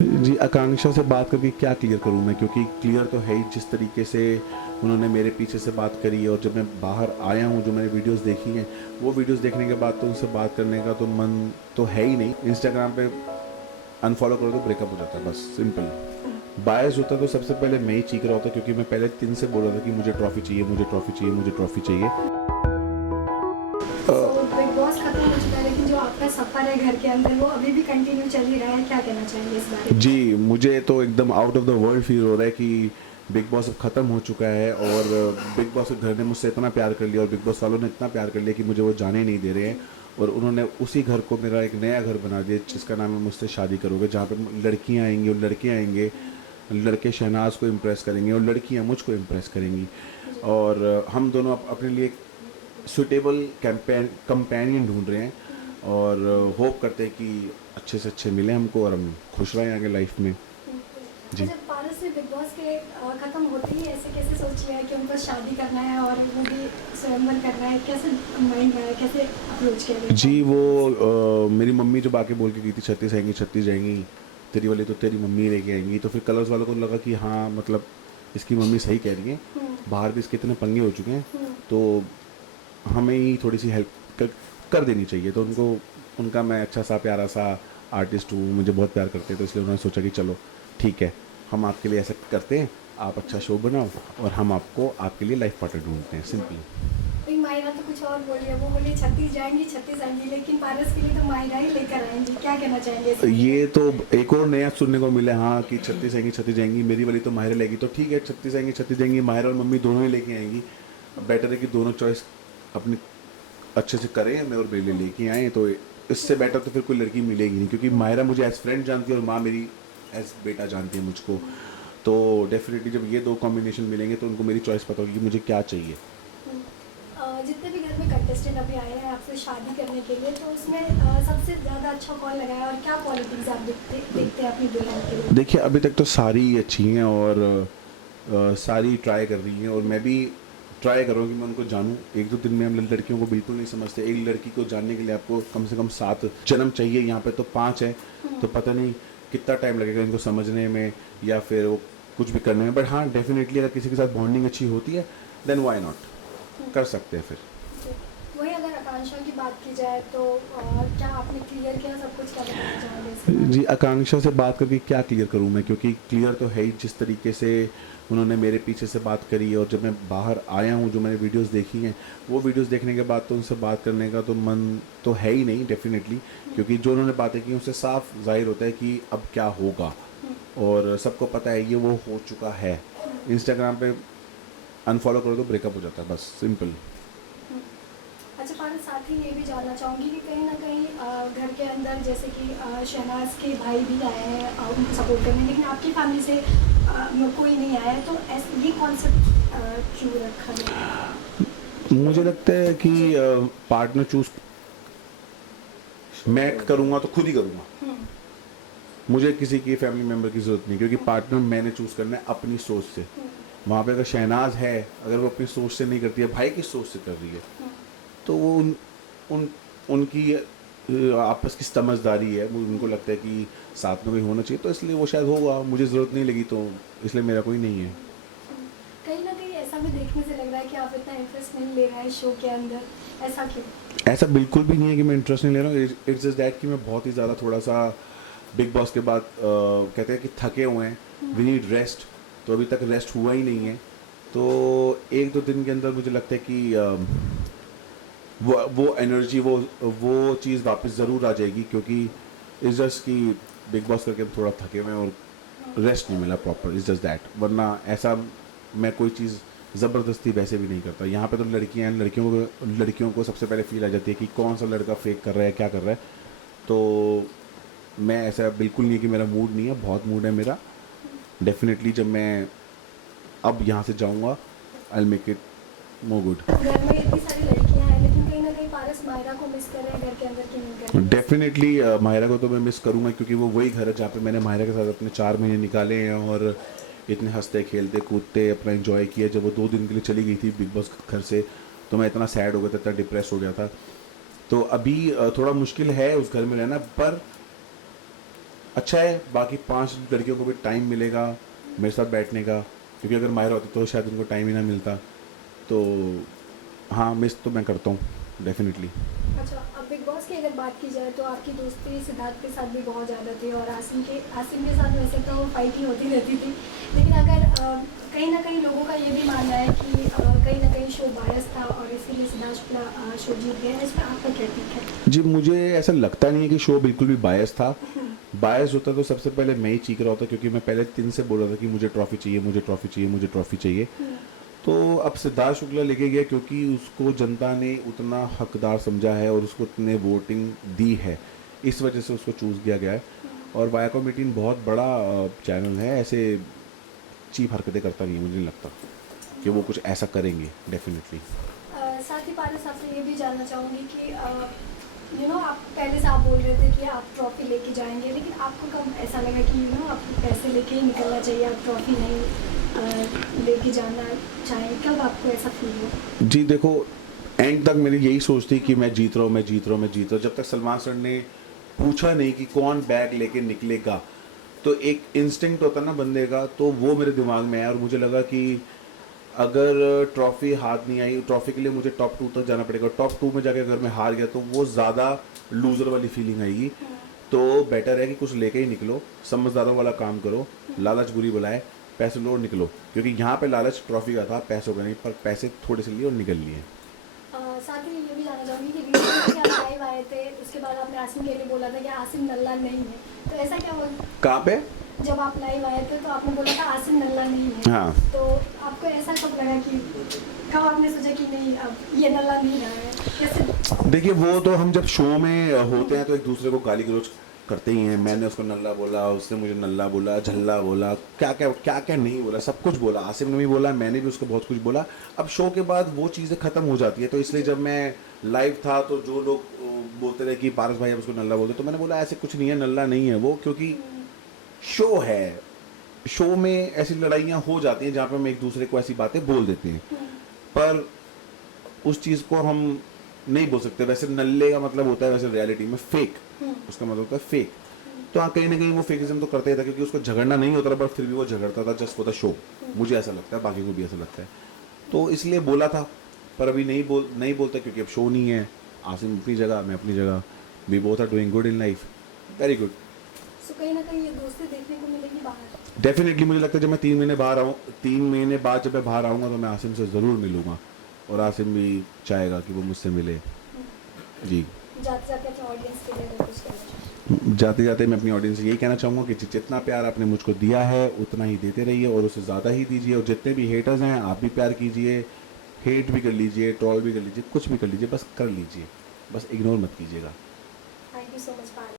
जी, आकांक्षा से बात करके क्या क्लियर करूँ मैं, क्योंकि क्लियर तो है ही जिस तरीके से उन्होंने मेरे पीछे से बात करी है। और जब मैं बाहर आया हूँ, जो मैंने वीडियोस देखी हैं, वो वीडियोस देखने के बाद तो उनसे बात करने का तो मन तो है ही नहीं। इंस्टाग्राम पे अनफॉलो करो तो ब्रेकअप हो जाता है, बस सिंपल। बायस होता तो सबसे पहले मैं ही चीख रहा होता, क्योंकि मैं पहले दिन से बोल रहा था कि मुझे ट्रॉफी चाहिए, मुझे ट्रॉफी चाहिए, मुझे ट्रॉफी चाहिए। सो बिग बॉस खत्म हो चुका है, लेकिन जो आपका सफर है घर के अंदर वो अभी भी कंटिन्यू चल ही रहा है। क्या कहना चाहेंगे इस बारे में? जी, मुझे तो एकदम out of the world feel हो रहा है कि बिग बॉस अब ख़त्म हो चुका है। और बिग बॉस के घर ने मुझसे इतना प्यार कर लिया और बिग बॉस वालों ने इतना प्यार कर लिया कि मुझे वो जाने नहीं दे रहे हैं। और उन्होंने उसी घर को मेरा एक नया घर बना दिया, जिसका नाम है मुझसे शादी करोगे, जहाँ पे लड़कियाँ आएंगी और लड़के आएंगे। लड़के शहनाज को इम्प्रेस करेंगे और लड़कियाँ मुझको इम्प्रेस करेंगी। और हम दोनों अपने लिए एक सुटेबल कंपेनियन ढूंढ रहे हैं। और होप करते हैं कि अच्छे से अच्छे मिले हमको और हम खुश रहें आगे लाइफ में। जी। अच्छा, पारस ने बिग बॉस के खत्म होते ही ऐसे कैसे सोच लिया है कि उनको शादी करना है और वो भी स्वयंवर करना है? कैसे माइंड में आया, कैसे अप्रोच किया गया जी, था? वो मेरी मम्मी जब आके बोल के गई थी छत्तीस आएंगी, छत्तीस जाएंगी, तेरी वाली तो तेरी मम्मी लेके आएंगी। तो फिर कलर्स वालों को लगा कि हाँ, मतलब इसकी मम्मी सही कह रही है। हम्म, बाहर भी इसके इतने पंगे हो चुके हैं, हम्म, तो हमें ही थोड़ी सी हेल्प कर देनी चाहिए। तो उनको, उनका मैं अच्छा सा प्यारा सा आर्टिस्ट हूँ, मुझे बहुत प्यार करते हैं, तो इसलिए उन्होंने सोचा कि चलो ठीक है, हम आपके लिए ऐसा करते हैं, आप अच्छा शो बनाओ और हम आपको आपके लिए लाइफ पार्टनर ढूंढते हैं, सिंपली। भाई मायरा तो कुछ और बोल रही है, वो बोली 36 जाएंगी 36 आएंगी, लेकिन पारस के लिए तो मायरा ही लेकर आएंगी। क्या कहना चाहेंगे इस बारे में? ये तो एक और नया सुनने को मिला, हाँ, कि छत्तीस आएंगी छत्तीस जाएंगी, मेरी वाली तो माहिरा लेगी। तो ठीक है, छत्तीस आएंगी छत्तीस जाएंगी, माहिरा और मम्मी दोनों ही लेके आएंगी। अब बेटर है कि दोनों चॉइस अपनी अच्छे से करें, मैं और बेले लेके आए। तो इससे बेटर तो फिर कोई लड़की मिलेगी नहीं, क्योंकि माहिरा मुझे एज फ्रेंड जानती है और माँ मेरी एज बेटा जानती है मुझको। तो डेफिनेटली जब ये दो कॉम्बिनेशन मिलेंगे तो उनको मेरी चॉइस पता होगी कि मुझे क्या चाहिए। जितने भी घर में कंटेस्टेंट अभी आए हैं आपसे शादी करने के लिए, तो उसमें सबसे ज़्यादा अच्छा कौन लगा है और क्या क्वालिटीज़ आप देखते हैं अपनी दुल्हन के लिए? देखिए, अभी तक तो सारी अच्छी हैं और सारी ट्राई कर रही हैं, और मैं भी ट्राई कर रहा हूँ कि मैं उनको जानूँ। एक दो दिन में हम लड़कियों को बिल्कुल नहीं समझते। एक लड़की को जानने के लिए आपको कम से कम 7 जन्म चाहिए, यहाँ पे तो 5 है। तो पता नहीं कितना टाइम लगेगा इनको समझने में या फिर वो कुछ भी करने में। बट हाँ, डेफिनेटली अगर किसी के साथ बॉन्डिंग अच्छी होती है, देन वाई नॉट, कर सकते हैं फिर। जी। वही अगर आकांक्षा की बात की जाए तो क्या आपने क्लियर किया सब कुछ? क्या बताना चाहेंगे इसके बारे जी, में? आकांक्षा से बात करके क्या क्लियर करूँ मैं, क्योंकि क्लियर तो है ही जिस तरीके से उन्होंने मेरे पीछे से बात करी है। और जब मैं बाहर आया हूँ, जो मैंने वीडियोस देखी हैं, वो वीडियोस देखने के बाद तो उनसे बात करने का तो मन तो है ही नहीं, डेफिनेटली। क्योंकि जो उन्होंने बातें की उससे साफ जाहिर होता है कि अब क्या होगा। और सबको पता है ये वो हो चुका है। इंस्टाग्राम पे अनफॉलो करो तो ब्रेकअप हो जाता है, बस सिंपल। अच्छा पारस, साथ ही ये भी जानना चाहूँगी कि कहीं ना कहीं घर के अंदर जैसे कि शहनाज के भाई भी आए हैं उनको सपोर्ट करने, लेकिन आपकी फैमिली से कोई नहीं आया है, तो ऐसे ये कॉन्सेप्ट क्यों रखा गया? मुझे लगता है कि जी। पार्टनर चूज मैं करूँगा तो खुद ही करूँगा। हम्म, मुझे किसी की फैमिली मेम्बर की ज़रूरत नहीं, क्योंकि पार्टनर मैंने चूज़ करना है अपनी सोच से। वहाँ पे अगर शहनाज है, अगर वो अपनी सोच से नहीं करती है, भाई की सोच से कर रही है, तो वो उन उनकी आपस की समझदारी है। वो उनको लगता है कि साथ में कोई होना चाहिए, तो इसलिए वो शायद होगा। मुझे ज़रूरत नहीं लगी, तो इसलिए मेरा कोई नहीं है। कहीं ना कहीं ऐसा भी देखने से लग रहा है कि आप इतना इंटरेस्ट नहीं ले रहे हैं शो के अंदर, ऐसा क्यों? ऐसा बिल्कुल भी नहीं है कि मैं इंटरेस्ट नहीं ले रहा हूँ। इट्स जस्ट दैट कि मैं बहुत ही ज़्यादा थोड़ा सा बिग बॉस के बाद कहते हैं कि थके हुए हैं, वी नीड रेस्ट। तो अभी तक रेस्ट हुआ ही नहीं है। तो एक दो दिन के अंदर मुझे लगता है कि वो एनर्जी, वो चीज़ वापस ज़रूर आ जाएगी, क्योंकि इट्स जस्ट कि बिग बॉस करके हम थोड़ा थके हुए हैं और रेस्ट नहीं मिला प्रॉपर। इट्स जस्ट दैट, वरना ऐसा मैं कोई चीज़ ज़बरदस्ती वैसे भी नहीं करता। यहाँ पे तो लड़कियाँ हैं, लड़कियों को सबसे पहले फील आ जाती है कि कौन सा लड़का फेक कर रहा है, क्या कर रहा है। तो मैं ऐसा बिल्कुल नहीं है कि मेरा मूड नहीं है, बहुत मूड है मेरा। डेफिनेटली जब मैं अब यहाँ से जाऊँगा, I will make it more good. घर में इतनी सारी लड़कियां हैं, लेकिन कहीं ना कहीं पारस मायरा को मिस कर रहे हैं घर के अंदर की नहीं कर रहे हैं? डेफिनेटली माहिरा को तो मैं मिस करूँगा, क्योंकि वो वही घर है जहाँ पे मैंने माहिरा के साथ अपने 4 महीने निकाले हैं और इतने हंसते खेलते कूदते अपना एंजॉय किया। जब वो 2 दिन के लिए चली गई थी बिग बॉस घर से, तो मैं इतना सैड हो गया था, इतना डिप्रेस हो गया था। तो अभी थोड़ा मुश्किल है उस घर में रहना, पर अच्छा है, बाकी 5 लड़कियों को भी टाइम मिलेगा मेरे साथ बैठने का, क्योंकि अगर माहिर होती तो शायद उनको टाइम ही ना मिलता। तो हाँ, मिस तो मैं करता हूँ डेफिनेटली। अच्छा, अब बिग बॉस की अगर बात की जाए तो आपकी दोस्ती सिद्धार्थ के साथ भी बहुत ज़्यादा थी और आसिम के साथ वैसे तो फाइट ही होती रहती थी। लेकिन अगर कहीं ना कहीं लोगों का ये भी मानना है कि कहीं ना कहीं शो बायस था और इसीलिए सिद्धार्थ शुक्ला शो जीत गया। इस पर आपका क्या ठीक है? जी, मुझे ऐसा लगता नहीं है कि शो बिल्कुल भी बायस था। बायस होता तो सबसे पहले मैं ही चीख रहा होता, क्योंकि मैं पहले दिन से बोल रहा था कि मुझे ट्रॉफी चाहिए, मुझे ट्रॉफी चाहिए, मुझे ट्रॉफी चाहिए। तो अब सिद्धार्थ शुक्ला लेके गया क्योंकि उसको जनता ने उतना हकदार समझा है और उसको उतने वोटिंग दी है, इस वजह से उसको चूज़ किया गया है। और वायाकॉम 18 बहुत बड़ा चैनल है, ऐसे चीप हरकतें करता नहीं है, मुझे नहीं लगता कि वो कुछ ऐसा करेंगे डेफिनेटली। साथ ही पारस आपसे ये भी जानना चाहूँगी कि आप पहले से आप बोल रहे थे कि आप ट्रॉफी लेके जाएंगे, लेकिन आपको कब ऐसा लगा कि आपको पैसे लेके ही निकलना चाहिए, आप ट्रॉफी नहीं लेके जाना चाहें? कब आपको ऐसा फील हुआ? जी देखो, एंड तक मेरी यही सोच थी कि मैं जीत रहा हूँ, मैं जीत रहा हूँ, मैं जीत रहा हूँ, जब तक सलमान सर ने पूछा नहीं कि कौन बैग लेके निकलेगा। तो एक इंस्टिंक्ट होता है ना बंदे का, तो वो मेरे दिमाग में है और मुझे लगा कि अगर ट्रॉफी हाथ नहीं आई, ट्रॉफी के लिए मुझे टॉप 2 तक जाना पड़ेगा। टॉप 2 में जाके अगर मैं हार गया तो वो ज़्यादा लूज़र वाली फीलिंग आएगी। तो बेटर है कि कुछ लेके ही निकलो, समझदारों वाला काम करो, लालच बुरी बुलाए, पैसे लो और निकलो, क्योंकि यहाँ पे लालच ट्रॉफी का था, पैसों का नहीं, पर पैसे थोड़े से लिए और निकल लिए। साथ ही ये भी जानना चाहूँगी कि वीडियो में आप लाइव आए थे, उसके बाद आपने आसिम के लिए बोला था कि आसिम नल्ला नहीं है, तो ऐसा क्या हुआ? कहाँ पे? जब आप लाइव आए थे तो आपने बोला था आसिम नल्ला नहीं है। हाँ। तो आपको ऐसा कब लगा कि कब आपने सोचा कि नहीं, अब ये नल्ला नहीं रहा है? कैसे? देखिए, वो तो हम जब शो में होते हैं तो एक दूसरे को गाली गलौज करते ही हैं। मैंने उसको नल्ला बोला, उसने मुझे नल्ला बोला, झल्ला बोला, क्या क्या क्या क्या नहीं बोला, सब कुछ बोला। आसिम ने भी बोला, मैंने भी उसको बहुत कुछ बोला। अब शो के बाद वो चीज़ें ख़त्म हो जाती है, तो इसलिए जब मैं लाइव था तो जो लोग बोलते रहे कि पारस भाई अब उसको नल्ला बोलते, तो मैंने बोला ऐसे कुछ नहीं है, नल्ला नहीं है वो, क्योंकि शो है। शो में ऐसी लड़ाइयाँ हो जाती हैं जहाँ पे हम एक दूसरे को ऐसी बातें बोल देते हैं, पर उस चीज़ को हम नहीं बोल सकते। वैसे नल्ले का मतलब होता है वैसे रियलिटी में फेक, उसका मतलब होता है फेक। तो हाँ, कहीं ना कहीं वो फेकिज्म तो करता ही था, क्योंकि उसको झगड़ना नहीं होता था, पर फिर भी वो झगड़ता था जस्ट फॉर द शो। मुझे ऐसा लगता है, बाकी को भी ऐसा लगता है, तो इसलिए बोला था। पर अभी नहीं बोलता, क्योंकि अब शो नहीं है। आसिम अपनी जगह, मैं अपनी जगह, we both are doing good in life, very good. So कहीं ना कहीं ये दोस्ती देखने को मिलेगी बाहर? डेफिनेटली मुझे लगता है जब मैं 3 महीने बाहर आऊँ, 3 महीने बाद जब मैं बाहर आऊँगा तो मैं आसिम से ज़रूर मिलूँगा, और आसिम भी चाहेगा कि वो मुझसे मिले। जी। जाते जाते अपने ऑडियंस के लिए अगर कुछ कहना चाहें? जाते जाते मैं अपनी ऑडियंस से यही कहना चाहूँगा कि जितना प्यार आपने मुझको दिया है उतना ही देते रहिए, और उससे ज़्यादा ही दीजिए। और जितने भी हेटर्स हैं, आप भी प्यार कीजिए, हेट भी कर लीजिए, ट्रोल भी कर लीजिए, कुछ भी कर लीजिए, बस कर लीजिए, बस इग्नोर मत कीजिएगा। Thank you so much Paras.